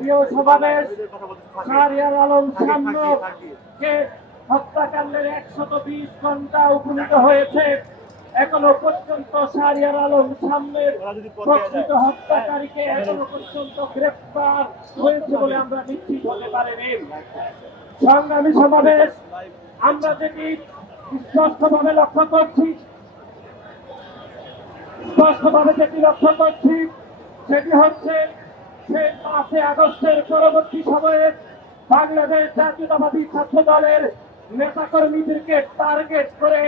প্রিয় সমাবেশ, শাহরিয়ার আলম শামনুকে হত্যাকাণ্ডের 120 ঘন্টা উপনীত হয়েছে। এখনো পর্যন্ত শাহরিয়ার আলম শামনুর প্রকৃত হত্যাকারীকে এখনো পর্যন্ত গ্রেফতার হয়েছে বলে আমরা নিশ্চিত হতে পারিনি। সংগ্রামী সমাবেশ, আমরা যেটি স্পষ্টভাবে লক্ষ্য করছি সেটি হচ্ছে সেই 5 আগস্টের পরবর্তী সময়ে বাংলাদেশ জাতীয়তাবাদী ছাত্র দলের নেতাকর্মীদেরকে টার্গেট করে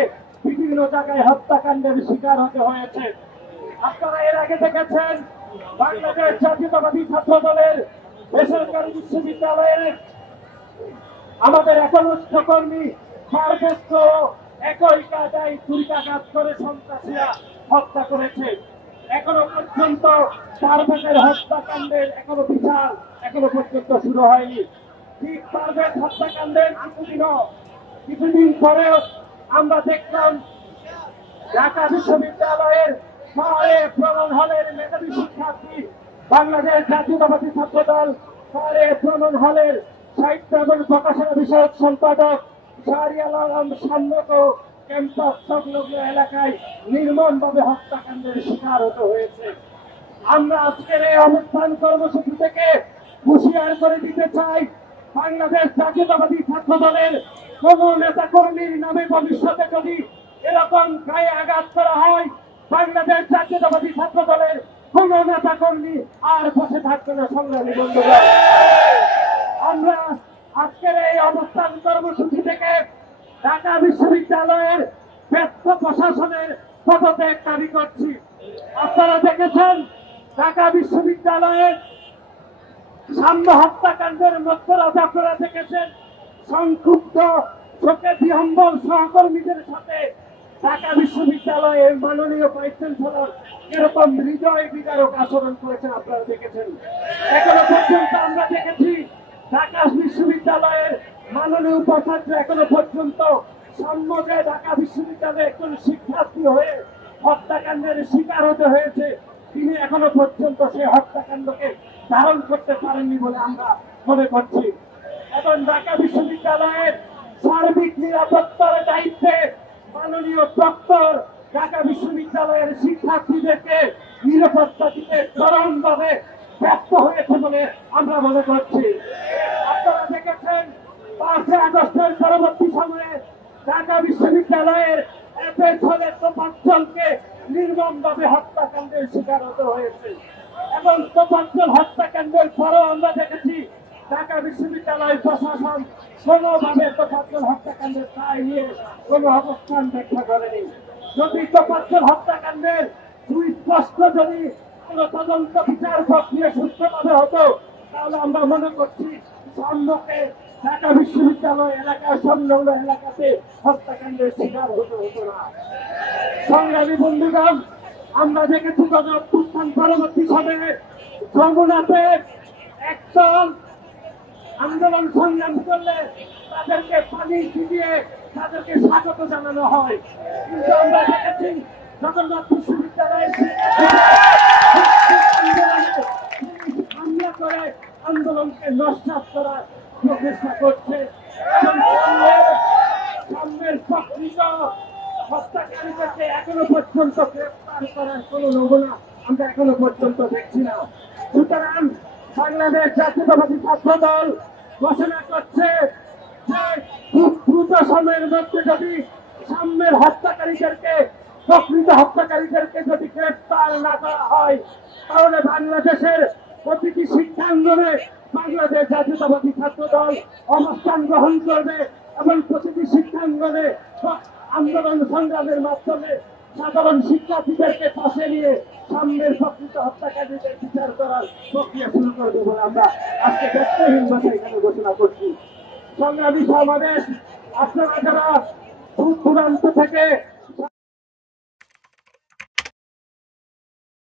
বিভিন্ন জায়গায় হত্যাকাণ্ডের শিকার হতে হয়েছে। আপনারা এর আগে দেখেছেন বাংলাদেশ জাতীয়তাবাদী ছাত্র দলের বেসরকারি বিশ্ববিদ্যালয়ের আমাদের একনিষ্ঠ কর্মী পারভেজকে একই কায়দায় ছুরিকাঘাত করে সন্ত্রাসীরা হত্যা করেছে। এখনো পর্যন্ত পারভেজের হত্যাকাণ্ডের বিচার এখনো পর্যন্ত শুরু হয়নি। ঠিক পারভেজ হত্যাকাণ্ডের কিছুদিন পরেও আমরা দেখলাম ঢাকা বিশ্ববিদ্যালয়ের শহরে প্রমাণ হলের মেধাবী শিক্ষার্থী বাংলাদেশ জাতীয়তাবাদী ছাত্র দল শহরে প্রমাণ হলের সাহিত্য এবং প্রকাশনা বিষয়ক সম্পাদক শাহরিয়ার আলম শামনুকে ক্যাম্পাস সংলগ্ন এলাকায় নির্মমভাবে হত্যাকাণ্ডের শিকার হতে হয়েছে। আমরা আজকের এই অনুষ্ঠান কর্মসূচি থেকে হুঁশিয়ার করে দিতে চাই, বাংলাদেশ জাতীয়তাবাদী ছাত্র দলের কোন নেতা কর্মীর নামে ভবিষ্যতে যদি এরকম গায়ে আঘাত করা হয়, বাংলাদেশ জাতীয়তাবাদী ছাত্র দলের কোন নেতা কর্মী আর বসে থাকবে না। সংগ্রামী বন্ধুরা, আমরা আজকের এই অবস্থান কর্মসূচি থেকে ঢাকা বিশ্ববিদ্যালয়ের ব্যর্থ প্রশাসনের পদত্যাগ দাবি করছি। আপনারা দেখেছেন ঢাকা বিশ্ববিদ্যালয়ের সামনে হত্যাকাণ্ডের মধ্যরাতে আপনারা দেখেছেন সংক্ষুব্ধ শোকে বিহম্বল সহকর্মীদের সাথে ঢাকা বিশ্ববিদ্যালয়ের মাননীয় ভাইস চ্যান্সেলর এরকম হৃদয় বিদারক আচরণ করেছেন আপনারা দেখেছেন। এখনো পর্যন্ত আমরা দেখেছি ঢাকা বিশ্ববিদ্যালয়ের মাননীয় উপাচার্য এখনো পর্যন্ত সম্মুখে ঢাকা বিশ্ববিদ্যালয়ে একজন শিক্ষার্থী হয়ে হত্যাকাণ্ডের শিকার হতে হয়েছে, তিনি এখনো পর্যন্ত সেই হত্যাকাণ্ডকে ধারণ করতে পারেননি বলে আমরা মনে করছি। এবং ঢাকা বিশ্ববিদ্যালয়ের সার্বিক নিরাপত্তার দায়িত্বে মাননীয় প্রক্টর ঢাকা বিশ্ববিদ্যালয়ের শিক্ষার্থীদেরকে নিরাপত্তা দিতে চরমভাবে ব্যর্থ হয়েছে বলে আমরা মনে করছি। আপনারা দেখেছেন 5 আগস্টের পরবর্তী সময়ে ঢাকা বিশ্ববিদ্যালয়ের হলের 5 জনকে নির্মমভাবে হত্যাকাণ্ডের শিকার হতে হয়েছে। এবং 5 জন হত্যাকাণ্ডের পরেও আমরা দেখেছি ঢাকা বিশ্ববিদ্যালয় প্রশাসন কোনোভাবে 5 জন হত্যাকাণ্ডের দায় নিয়ে কোনো অবস্থান ব্যাখ্যা করেনি। যদি 5 জন হত্যাকাণ্ডের সুস্পষ্ট যদি কোনো তদন্ত বিচার প্রক্রিয়া সুস্থভাবে হতো, তাহলে আমরা মনে করছি সম্মুখে ঢাকা বিশ্ববিদ্যালয় এলাকার সংলগ্ন এলাকাতে হত্যাকাণ্ডের শিকার হতে হতো না। সংগ্রামী বন্ধুগণ, আমরা দেখেছি গত অভ্যুত্থান পরবর্তী সময়ে যমুনাতে একদল আন্দোলন সংগ্রাম করলে তাদেরকে পানি ছিটিয়ে তাদেরকে স্বাগত জানানো হয়, কিন্তু আমরা দেখেছি জগন্নাথ বিশ্ববিদ্যালয়ে হামলা করে আন্দোলনকে নস্যাৎ করার চেষ্টা করছে। সামনের প্রকৃত হত্যাকারীদেরকে এখনো পর্যন্ত গ্রেফতার করার কোন নমুনা আমরা এখনো পর্যন্ত দেখছি না। সুতরাং বাংলাদেশ জাতীয়তাবাদী ছাত্র দল ঘোষণা করছে যে খুব দ্রুত সময়ের মধ্যে যদি সামনের প্রকৃত হত্যাকারীদেরকে যদি গ্রেফতার না করা হয়, তাহলে বাংলাদেশের প্রতিটি শিক্ষাঙ্গনে বাংলাদেশ জাতীয়তাবাদী ছাত্র দল অবস্থান গ্রহণ করবে এবং প্রতিটি শিক্ষাঙ্গনে আন্দোলন সংগ্রামের মাধ্যমে সাধারণ শিক্ষার্থীদেরকে পাশে নিয়ে সামনের প্রকৃত হত্যাকারীদের বিচার করার প্রক্রিয়া শুরু করবে বলে আমরা আজকে ব্যক্তিহীন ভাষায় এখানে ঘোষণা করছি। সংগ্রামী সমাবেশ, আপনারা যারা দূর দূরান্ত থেকে